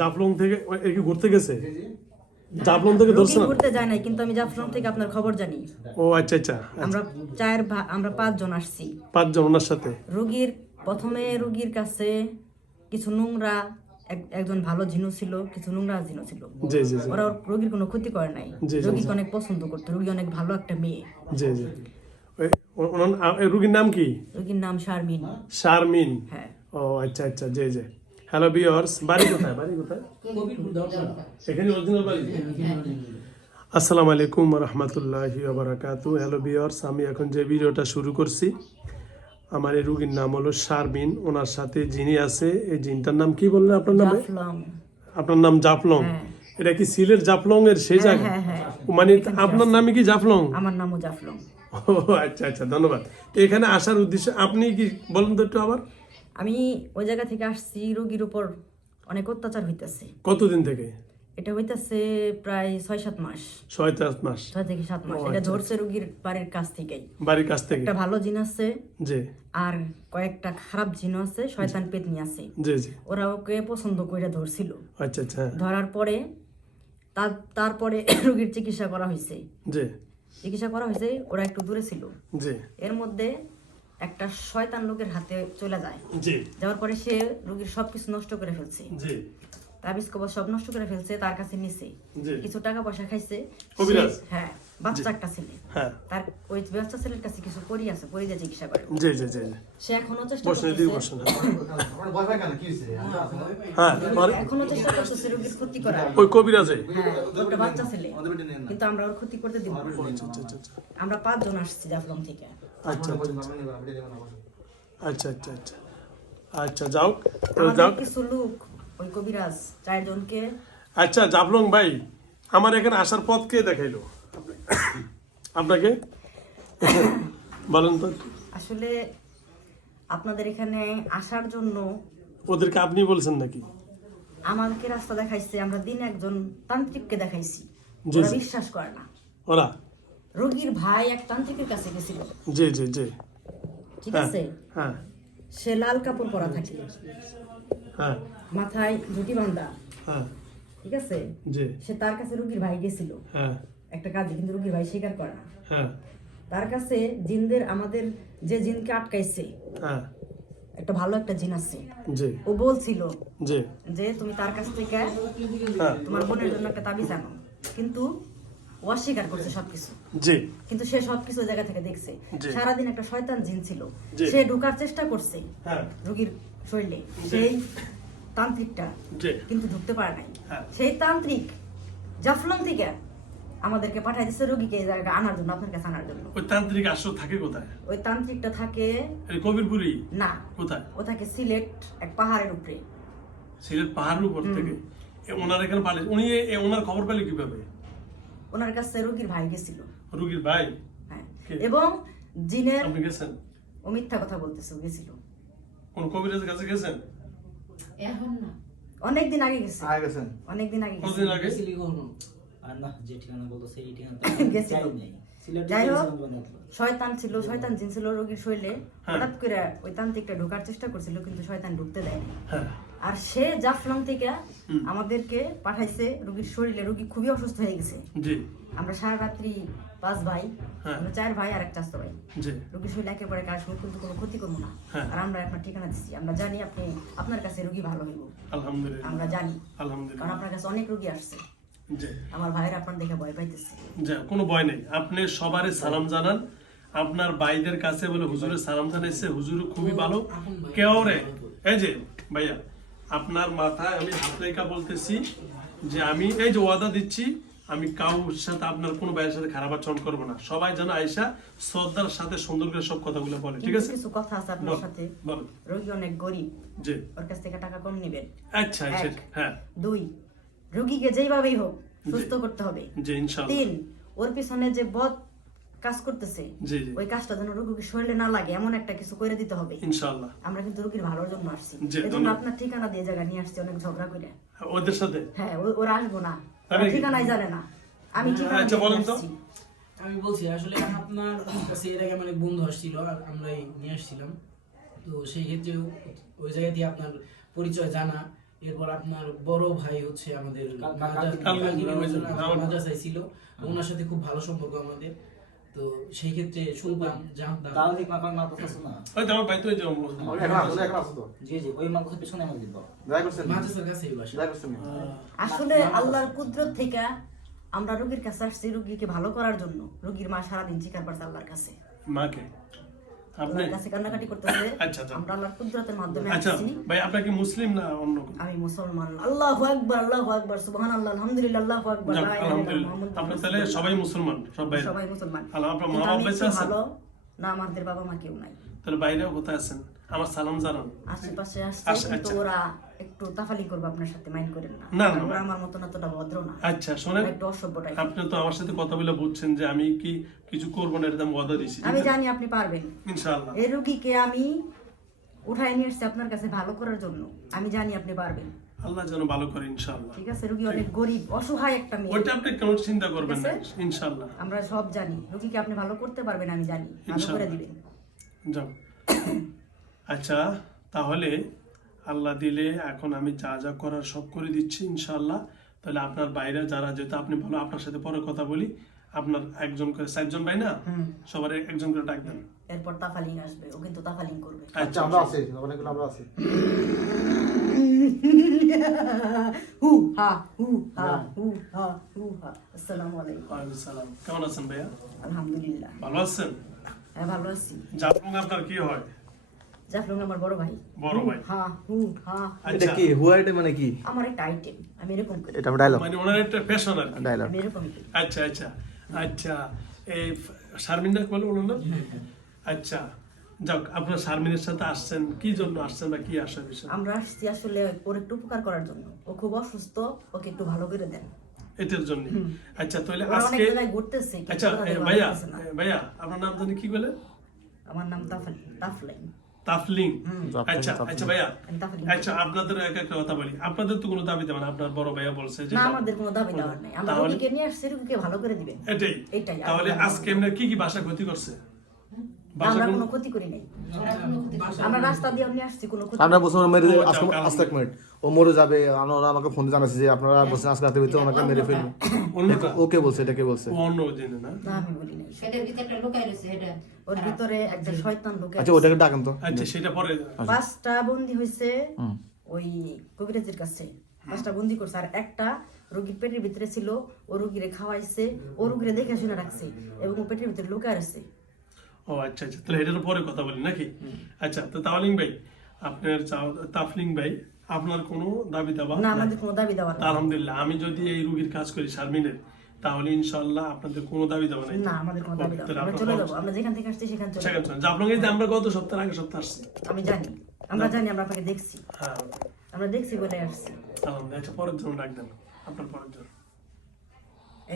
জাফলং থেকে কি ঘুরতে গেছে? জাফলং থেকে ধরছে না? ঘুরতে যায় নাই, কিন্তু আমি জাফলং থেকে আপনার খবর জানি। ও আচ্ছা আচ্ছা। আমরা 5 জন আসছি। 5 জন ওনার সাথে? প্রথমে রোগীর কাছে কিছু নোংরা, একজন ভালো জিনু ছিল, কিছু নোংরা জিনু ছিল। জি জি। ওরা রোগীর কোনো ক্ষতি করে নাই, রোগীকে অনেক পছন্দ করতো, রোগী অনেক ভালো একটা মেয়ে। জি জি। রোগীর নাম কি? রোগীর নাম শারমিন। শারমিন? হ্যাঁ। ও আচ্ছা আচ্ছা। জি জি। হ্যালো ভিউয়ার্স, বাড়ি কোথায়? এখানে অরিজিনাল বাড়ি? আসসালামু আলাইকুম ওয়া রাহমাতুল্লাহি ওয়া বারাকাতুহু। হ্যালো ভিউয়ার্স, আমি এখন যে ভিডিওটা শুরু করছি, আমার এই রোগীর নাম হলো শারমিন। ওনার সাথে যিনি আছে, এই জিনটার নাম কি বললেন আপনার নাম? জাফলং। আপনার নাম জাফলং? এটা কি সিলেট জাফলং এর সেই জায়গা? মানে আপনার নামই কি জাফলং? আমার নামও জাফলং। ও আচ্ছা আচ্ছা, ধন্যবাদ। তো এখানে আসার উদ্দেশ্য আপনি কি বলেন তো একটু আবার? আমি ওই জায়গা থেকে আসছি, রোগীর উপর অনেক অত্যাচার হইতেছে। কতদিন থেকে? এটা হইতেছে প্রায় 6-7 মাস। 6-7 মাস? 6 থেকে 7 মাস। এটা ধরছে রোগীর বাড়ির কাছ থেকেই। বাড়ির কাছ থেকে? একটা ভালো জিন আছে, জি, আর কয়েকটা খারাপ জিন আছে, শয়তান পেতনি আছে। জি জি। ওরা ওকে পছন্দ করে ধরছিল। আচ্ছা আচ্ছা। ধরার পরে তারপরে রোগীর চিকিৎসা করা হয়েছে। জি। চিকিৎসা করা হয়েছে, ওরা একটু দূরে ছিল। জি। এর মধ্যে একটা শয়তান লোকের হাতে চলে যায়। জি। যাওয়ার পরে সে রোগীর সবকিছু নষ্ট করে ফেলছে। জি। তাবিজ কবজ সব নষ্ট করে ফেলছে, তার কাছে নিছে। কিছু টাকা পয়সা খাইছে। কবিরাজ? হ্যাঁ, বাচ্চা একটা ছেলে। হ্যাঁ। তার ওই বাচ্চা ছেলের কাছে কিছু পরি আছে, পরি দিয়ে চিকিৎসা করে। জি জি জি। সে এখনো চেষ্টা বসনে করতেছে। দিও বসনে। হ্যাঁ, এখনো চেষ্টা করতেছে রোগীর ক্ষতি করার। ওই কবিরাজে? হ্যাঁ, একটা বাচ্চা ছেলে। কিন্তু আমরা ওর ক্ষতি করতে দিব না। আমরা 5 জন আসছি জাফলং থেকে। আচ্ছা আচ্ছা আচ্ছা আচ্ছা আচ্ছা। আচ্ছা যাও আমাদের কিছু লোক ওই কবিরাজ 4 জনকে। আচ্ছা জাফলং ভাই, আমার এখানে আসার পথ কে দেখাইলো আপনাকে? বলেন তো। আসলে আপনাদের এখানে আসার জন্য ওদেরকে আপনি বলছেন নাকি? আমাদেরকে রাস্তা দেখাইছে, আমরা দিন একজন তান্ত্রিককে দেখাইছি। ওরা বিশ্বাস করে না। ওরা রোগীর ভাই এক তান্ত্রিকের কাছে গেছিল। জি জি জি। ঠিক আছে? হ্যাঁ। সে লাল কাপড় পরা থাকে, হ্যাঁ, মাথায় ঝুঁটি বাঁধা। হ্যাঁ, ঠিক আছে? জি। সে তার কাছে রোগীর ভাই গেছিল হ্যাঁ, একটা কাজে, কিন্তু রোগীর ভাই স্বীকার করে না। হ্যাঁ, তার কাছে জিনদের, আমাদের যে জিনকে আটকাইছে, হ্যাঁ, একটা ভালো একটা জিন আছে। জি, ও বলছিল জি, যে তুমি তার কাছ থেকে হ্যাঁ, তোমার বোনের জন্য একটা তাবিজ আনো, কিন্তু ও অস্বীকার করছে সবকিছু। জি, কিন্তু সে সবকিছু ওই জায়গা থেকে দেখছে। জি। সারাদিন একটা শয়তান জিন ছিল, জি। সে ঢোকার চেষ্টা করছে হ্যাঁ, রোগীর শরীরে, সেই তান্ত্রিকটা, জি, কিন্তু ঢুকতে পারে নাই। হ্যাঁ। সেই তান্ত্রিক জাফলং থেকে আমাদেরকে পাঠাই দিচ্ছে রোগীকে এই জায়গায় আনার জন্য, আপনার কাছে আনার জন্য। ওই তান্ত্রিক আসলে থাকে কোথায়? ওই তান্ত্রিকটা থাকে এই কবিরপুরি? না, কোথায়? ও থাকে সিলেট এক পাহাড়ের উপরে। সিলেট পাহাড়ের উপর থেকে? ওনার এখানে পালে উনি ওনার খবর পেলে কিভাবে? ওনার কাছে রোগীর ভাই গেছিল। রোগীর ভাই? হ্যাঁ। এবং জিনের, আপনি গেছেন? ও মিথ্যা কথা বলতেছে, ও গেছিল। কোন কবিরাজের কাছে গেছেন? এখন না, অনেকদিন আগে গেছে। অনেকদিন আগে গেছে। কতদিন আগে? গেছিল। যাই হোক, শয়তান ছিল, শয়তান জিন ছিল রোগীর শরীরে। হঠাৎ করে ওই তান্ত্রিকটা ঢোকার চেষ্টা করছিল, কিন্তু শয়তান ঢুকতে দেয়নি। আর সে জাফলং থেকে আমাদেরকে পাঠাইছে রোগীর শরীরে। রোগী খুবই অসুস্থ হয়ে গেছে। আমরা সারা রাত্রি 5 ভাই, আমরা 4 ভাই আর এক চাচা ভাই। রোগীর শরীরে একেবারে কাজ করবো, কিন্তু কোনো ক্ষতি করবো না। আর আমরা আপনার ঠিকানা দিচ্ছি, আমরা জানি আপনি, আপনার কাছে রোগী ভালো হইব, আলহামদুলিল্লাহ। আমরা জানি, আলহামদুলিল্লাহ, কারণ আপনার কাছে অনেক রোগী আসছে। আমার ভাইয়ের আপনার দেখে ভয় পাইতেছে। কোনো ভয় নেই, আপনি সবারে সালাম জানান। আপনার ভাইদের কাছে বলে হুজুরের সালাম জানাইছে, হুজুর খুবই ভালো। কেউ রে, এই যে ভাইয়া, আপনার মাথায় আমি হাত রেখা বলতেছি যে আমি এই যে ওয়াদা দিচ্ছি, আমি কাউর সাথে, আপনার কোনো ভাইয়ের সাথে খারাপ আচরণ করবো না। সবাই যেন আয়সা শ্রদ্ধার সাথে সুন্দর করে সব কথাগুলো বলে, ঠিক আছে? কিছু কথা আছে আপনার সাথে। রোগী অনেক গরিব, জি, ওর কাছ থেকে টাকা কম নেবেন। আচ্ছা আচ্ছা। হ্যাঁ। 2, রোগীকে যেইভাবেই হোক সুস্থ করতে হবে। জি, ইনশাআল্লাহ। 3, ওর পিছনে যে বদ কাজ করতেছে, জি জি, ওই কাজটা যেন রোগীর শরীরে না লাগে, এমন একটা কিছু করে দিতে হবে ইনশাআল্লাহ। আমরা কিন্তু রোগীর ভালোর জন্য আসছি, জি, এজন্য আপনার ঠিকানা দিয়ে জায়গা নিয়ে আসছি, অনেক ঝগড়া করে। ওদের সাথে? হ্যাঁ, ওরা আসবো না, ঠিকানাই জানে না। আমি ঠিকানা আচ্ছা, বলেন তো। আমি বলছি আসলে আপনার কাছে এর আগে মানে বন্ধু আসছিল, আমরা নিয়ে আসছিলাম। তো সেই ক্ষেত্রে ওই জায়গা দিয়ে আপনার পরিচয় জানা, এরপর আপনার বড় ভাই হচ্ছে আমাদের কালগুলো মাদ্রাসায় ছিল, ওনার সাথে খুব ভালো সম্পর্ক আমাদের। তো সেই ক্ষেত্রে শুনতাম, জানতাম। তাও ঠিক মাপাক মাদ্রাসা আছে না? ওই তো আমার ভাই তো এই যে জি জি, ওই মাদ্রাসার পিছনে আমার দিব। মাদ্রাসার কাছেই বাসা। আসলে আল্লাহর কুদরত থেকে আমরা রোগীর কাছে আসছি রোগীকে ভালো করার জন্য। রোগীর মা সারাদিন চিকার পারছে আল্লাহর কাছে, মাকে আপনি আল্লাহর কাছে কান্নাকাটি করতেছে। আচ্ছা আচ্ছা আমরা আল্লাহর কুদরতের মাধ্যমে আচ্ছা আসছি। ভাই আপনার কি মুসলিম না অন্য কোনো? আমি মুসলমান। আল্লাহু আকবার, আল্লাহু আকবার, সুবহানাল্লাহ, আলহামদুলিল্লাহ, আল্লাহু আকবার, যাক, লা ইলাহা আলহামদুলিল্লাহ ইল্লাল্লাহ, মুহাম্মাদুর আপনার তাহলে সবাই মুসলমান, সব ভাই সবাই মুসলমান। আল্লাহ, আপনার কিন্তু মা আমি বাবা একটু বেঁচে আছেন? ভালো না, আমাদের বাবা মা কেউ নাই। তাহলে বাইরেও কোথায় আছেন? আমার সালাম জানান। আশেপাশে আসছে, আচ্ছা, কিন্তু আচ্ছা। ওরা একটু তাফালি করবে আপনার সাথে, মাইন্ড করেন না। না, না, ওরা না। আমার মতন এতটা ভদ্র না, আচ্ছা শোনেন, ওরা একটু অসভ্য টাইপের। আপনি তো আমার সাথে কথা বলে বুঝছেন যে আমি কি কিছু করবো না, এটা আমি ওয়াদা দিছি। আমি জানি আপনি পারবেন। ইনশাআল্লাহ এই রোগীকে আমি উঠায় নিয়ে এসেছি আপনার কাছে ভালো করার জন্য। আমি জানি আপনি পারবেন, আল্লাহ যেন ভালো করে ইনশাআল্লাহ। ঠিক আছে? রোগী অনেক গরিব, অসহায় একটা মেয়ে, ওইটা আপনি কোনো চিন্তা করবেন না, ঠিক আছে? ইনশাআল্লাহ। আমরা সব জানি। রোগীকে আপনি ভালো করতে পারবেন, আমি জানি, ভালো করে ইনশাআল্লাহ। দিবেন। যাও। আচ্ছা তাহলে আল্লাহ দিলে এখন আমি যা যা করার সব করে দিচ্ছি ইনশাআল্লাহ। তাহলে আপনার বাইরে যারা, যেহেতু আপনি ভালো, আপনার সাথে পরে কথা বলি। আপনার একজন করে 4জন ভাই না, সবার একজন করে ডাক দেন। এরপর তাফালিং আসবে, ও কিন্তু তাফালিং করবে। আচ্ছা আমরা আছি, অনেকগুলো আমরা আছি। হু হা হু হা হু হা হু হা। আসসালামু আলাইকুম। ওয়ালাইকুম সালাম। কেমন আছেন ভাইয়া? আলহামদুলিল্লাহ, ভালো আছেন? হ্যাঁ ভালো আছি। জাফলং আপনার কি হয়? জাফলং আমার বড় ভাই। বড় ভাই। হা হু হা। আচ্ছা কি হুয়াইটে মানে কি? আমার একটা আইটেম, আমি এরকম করি, এটা ডায়লগ। মানে ওনার একটা ফ্যাশন আর কি। ডায়লগ। আমি এরকম করি। আচ্ছা আচ্ছা আচ্ছা, এই শারমিনটা বলে বলুন না। আচ্ছা যাক, আপনার শারমিনের সাথে আসছেন কি জন্য আসছেন বা কি আসার বিষয়? আমরা আসছি আসলে ওর একটু উপকার করার জন্য। ও খুব অসুস্থ, ওকে একটু ভালো করে দেন। এটার জন্য। আচ্ছা তাহলে ওরা অনেক আজকে জায়গায় ঘুরতেছে, কিন্তু আচ্ছা ওরা ভালো ভাইয়া, করতেছে না। ভাইয়া আপনার নাম জানি কি বলে? আমার নাম তাফলাইন। তাফলিং। আচ্ছা তাফলিং। আচ্ছা ভাইয়া, আমি তাফলিং। আচ্ছা আপনাদের এক একটা কথা বলি, আপনাদের তো কোনো দাবি দেবেন, আপনার বড় ভাইয়া বলছে যে না, আমাদের কোনো দাবি দেওয়ার নাই। আমরা তাহলে- রোগীকে নিয়ে আসছি, রোগীকে ভালো করে দিবেন। এটাই। এটাই। তাহলে আমরা- আজকে আমরা কি কি ভাষা ক্ষতি করছে? ভাষা আমরা কোনো- কোনো ক্ষতি করি নাই। আমরা রাস্তা দিয়ে নিয়ে আসছি, কোনো ক্ষতি আমরা বলছিলাম মেরে ও, আজকে যাও, আজকে এক মিনিট ও মরে যাবে, ওরা আমাকে ফোন জানাচ্ছে যে আপনারা বলছেন আজকে রাতে ভিতরে ওনাকে মেরে ফেলবো। অন্যটা ওকে বলছে, এটা কে বলছে? ও অন্য জেনে না। না, আমি বলি নাই। সেটার ভিতরটা লুকাই রয়েছে এটা। ওর ভিতরে একটা শয়তান ঢুকে আচ্ছা ওটাকে ডাকেন তো। আচ্ছা সেটা পরে। 5টা বন্দি হয়েছে ওই কবিরাজের কাছে। 5টা বন্দি করছে, আর একটা রোগীর পেটের ভিতরে ছিল। ও রোগীরে খাওয়াইছে, ও রোগীরে দেখে শুনে রাখছে, এবং ও পেটের ভিতরে লুকায় রাখছে। ও আচ্ছা আচ্ছা, তাহলে এটার পরে কথা বলি নাকি? আচ্ছা তো তাফলিং ভাই, আপনার তাফলিং ভাই, আপনার কোনো দাবি দাবা না, আমাদের কোনো দাবি দেওয়া তা নাই। আলহামদুলিল্লাহ, আমি যদি এই রুগীর কাজ করি শারমিনের, তাহলে ইনশাআল্লাহ আপনাদের কোনো দাবি দাবা নাই। না, আমাদের কোনো দাবি দেওয়া নাই। আমরা চলে যাবো, আমরা যেখান থেকে আসছি সেখানে চলে যাবো। জাফলং এই যে আমরা গত সপ্তাহ আগে সপ্তাহ আসছি। আমি জানি, আমরা জানি, আমরা আপনাকে দেখছি, হ্যাঁ আমরা দেখছি বলে আসছি। আলহামদুলিল্লাহ। আচ্ছা পরের জন ডাক দেন, আপনার পরের জন।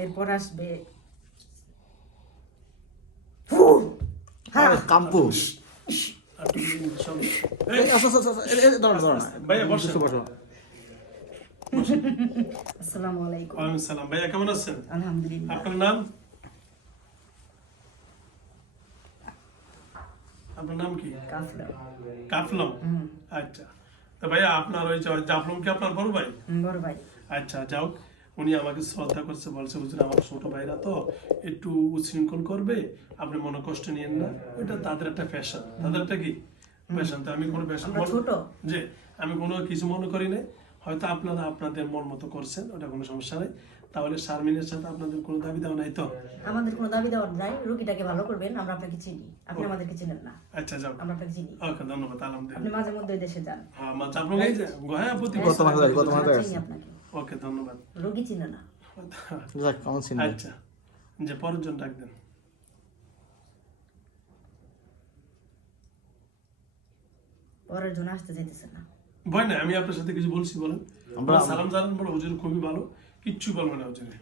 এরপর আসবে কাম্পু। আপনি সব এই, আচ্ছা, আচ্ছা, আচ্ছা, দাঁড়ান, দাঁড়ান। ভাইয়া বসেন। বসো। আসসালামু আলাইকুম। ওয়ালাইকুম সালাম। ভাইয়া কেমন আছেন? আলহামদুলিল্লাহ। আপনার নাম? আপনার নাম কি? কাফলা। কাফলং। আচ্ছা তো ভাইয়া, আপনার ওই জাফলং কি আপনার বড় ভাই? বড় ভাই। আচ্ছা যাও, উনি আমাকে শ্রদ্ধা করছে, বলছে হুজুর আমার ছোট ভাইরা তো একটু উচ্ছৃঙ্খল করবে, আপনি মনে কষ্ট নিয়েন না, এটা তাদের একটা ফ্যাশন, তাদের একটা কি ফ্যাশন। তো আমি কোনো ফ্যাশন আমরা ছোট। যে আমি কোনো কিছু মনে করি না, হয়তো আপনারা আপনাদের মন মতো করছেন, ওটা কোনো সমস্যা নেই। তাহলে শারমিনের সাথে আপনাদের কোনো দাবি দেওয়া নাই তো? আমাদের কোনো দাবি দেওয়ার নাই। রোগীটাকে ভালো করবেন, আমরা আপনাকে চিনি, আপনি আমাদেরকে চিনেন না, আচ্ছা যাও। আমরা আপনাকে চিনি। ওকে ধন্যবাদ, আপনি আলহামদুলিল্লাহ। মাঝে মধ্যে ওই দেশে যান। হ্যাঁ আমার জাফলং এই যে হ্যাঁ প্রতি কত মাস ধরে, কত মাস আমরা ধরে চিনি আসছে? আপনাকে, ওকে ধন্যবাদ। রোগী চিনে না। যাক, কেমন ছিল? আচ্ছা যে পরের জন ডাক দেন। পরের জন্য আসতে চাইতেছে না। ভয় নাই, আমি আপনার সাথে কিছু বলছি বলেন। আমরা- আমরা সালাম জানান, বলো হুজুর খুবই ভালো, কিচ্ছু বলবো না হুজুরে।